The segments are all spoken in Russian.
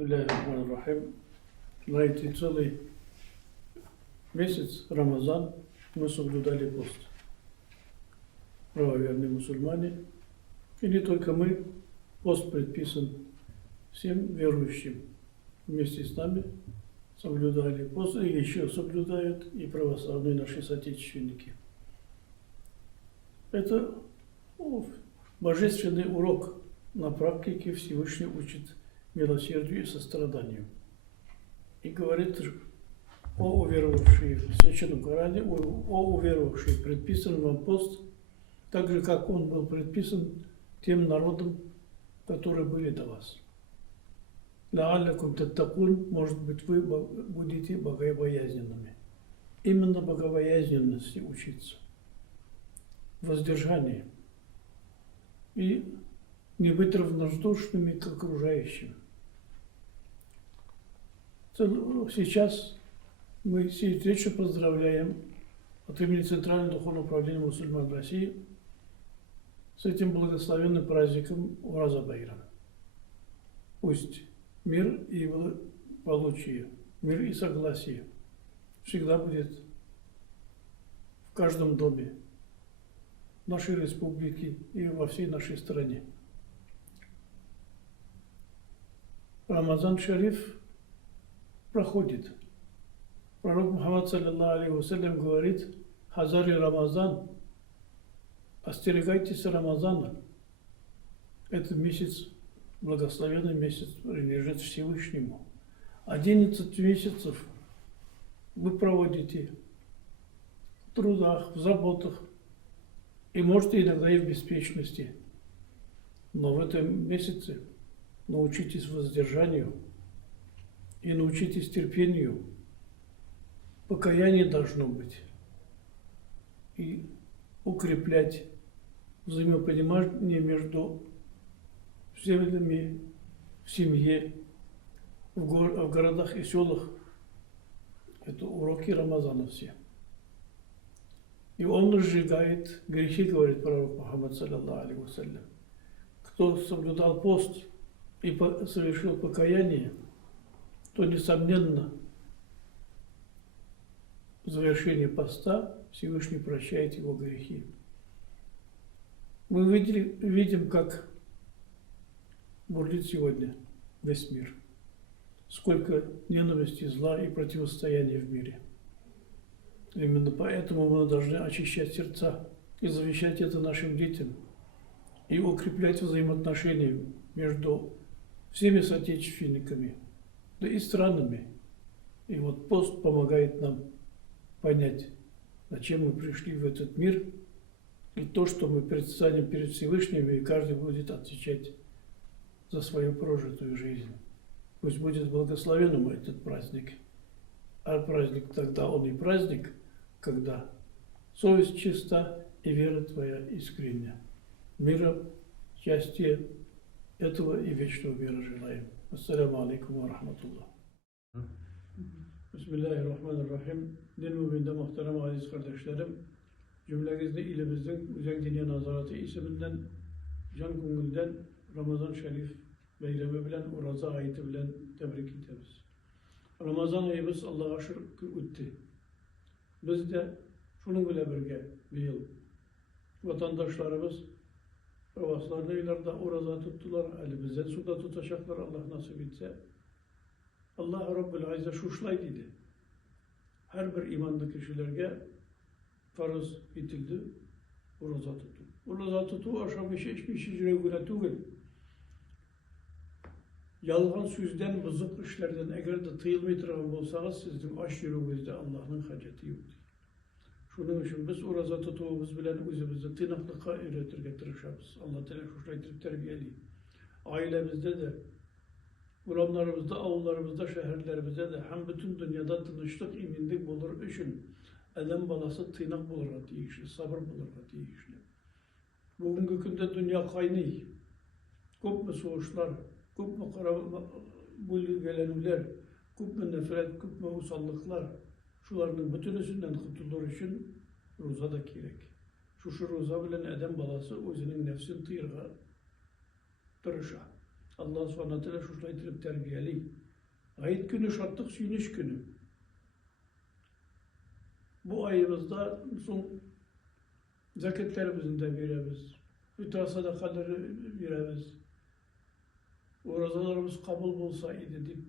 Бисмиллахир-рахманир-рахим. Знаете, целый месяц Рамазан мы соблюдали пост. Правоверные мусульмане. И не только мы, пост предписан всем верующим. Вместе с нами соблюдали пост, и еще соблюдают и православные наши соотечественники. Это божественный урок. На практике Всевышний учит милосердию и состраданию. И говорит о уверовавшие в Священном Коране, о уверовавшие предписан вам пост, так же, как он был предписан тем народам, которые были до вас. Лааллякум таттакун, может быть, вы будете богобоязненными. Именно богобоязненности учиться, воздержании и не быть равнодушными к окружающим. Сейчас мы сердечно поздравляем от имени Центрального духовного управления мусульман России с этим благословенным праздником Ураза-Байрам. Пусть мир и благополучие, мир и согласие всегда будет в каждом доме нашей республики и во всей нашей стране. Рамазан Шариф проходит. Пророк Мухаммад, саллиллаху алейхи вассалям, говорит: «Хазари Рамазан, остерегайтесь Рамазана». Это месяц, благословенный месяц, принадлежит Всевышнему. 11 месяцев вы проводите в трудах, в заботах, и можете иногда и в беспечности. Но в этом месяце научитесь воздержанию и научитесь терпению. Покаяние должно быть. И укреплять взаимопонимание между всеми в семье, в городах и селах. Это уроки Рамазана все. И он сжигает грехи, говорит пророк Мухаммад, саллиллаху алейхи вассалям. Кто соблюдал пост и совершил покаяние, то, несомненно, в завершении поста Всевышний прощает его грехи. Мы видим, как бурлит сегодня весь мир. Сколько ненависти, зла и противостояния в мире. Именно поэтому мы должны очищать сердца и завещать это нашим детям. И укреплять взаимоотношения между всеми соотечественниками, да и странами. И вот пост помогает нам понять, зачем мы пришли в этот мир, и то, что мы предстанем перед Всевышним, и каждый будет отвечать за свою прожитую жизнь. Пусть будет благословенным этот праздник. А праздник тогда он и праздник, когда совесть чиста и вера твоя искренняя. Мира, счастья, этого и вечного мира желаем. Ассаляму алейкум ва рахматуллах. Bismillahirrahmanirrahim. Din mübinde muhterem aziz kardeşlerim, cümlenizde ilimizin Güzel Dünya Nazaratı isminden, can gönülden Ramazan Şerif beyremi bilen, Uraza ayeti bilen tebrik ederiz. Ramazan ayımız Allah'a şükür ütti. Biz de şunun bile birge bir yıl vatandaşlarımız Pravoslavlı aylarda Uraza tuttular, elimizden suda tutacaklar, Allah nasip etse. Allah Rabbül İzzet şuşlay dedi. Her bir imanlı kişilerge farz itildi, Uraza tuttu. Uraza tuttu, aşağı hiçbir şey göre değil. Yalgan sözden, bızık işlerden eğer de tıyılmaytırağın olsanız sizin aş yürüğünüzde Allah'ın haceti yoktur. Şunun için biz Uraza tuttuğumuz bilen özümüzde tınaklığa öğretirge tırışamız. Allah Teala şuşlaytırıp terbiyeli. Ailemizde de, buramlarımızda, avullarımızda, şehirlerimizde de hem bütün dünyada tınışlık, iminlik bulur için adam balası tıynak bulur deyişli, sabır bulur deyişli. Bugünkü günde dünya kaynıyor. Köp mü soğuşlar, köp mü bölgelenirler, köp mü nefret, köp mü usallıklar, şularının bütünüsünden kurtulur için roza da gerek. Şu roza bilen adam balası özünün nefsini tıyırga tırışa. Allah subhanahu wa ta'ala şuşla itirip terbiyeli. Ayet günü şartlık suyuniş günü. Bu ayımızda son zeketlerimizin de veririz. Bütün sadakaları veririz. Orazalarımız kabul olsaydı deyip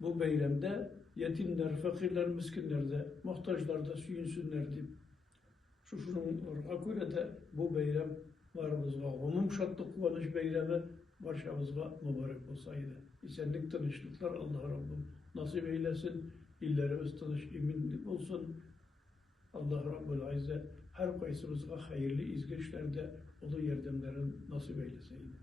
bu beyramda yetimler, fakirler, miskinler de, muhtaçlar da suyunsunlar deyip şunun göre de bu beyram varımızga, umum şatlık kuvvanış beyramı barşamızga mübarek olsaydı. İsenlik, tanışlıklar Allah Rabbim nasip eylesin. İllerimiz tanış, eminlik olsun. Allah Rabbül İzzet her kaysımızga hayırlı izgeçlerde olu yardımların nasip eylesin.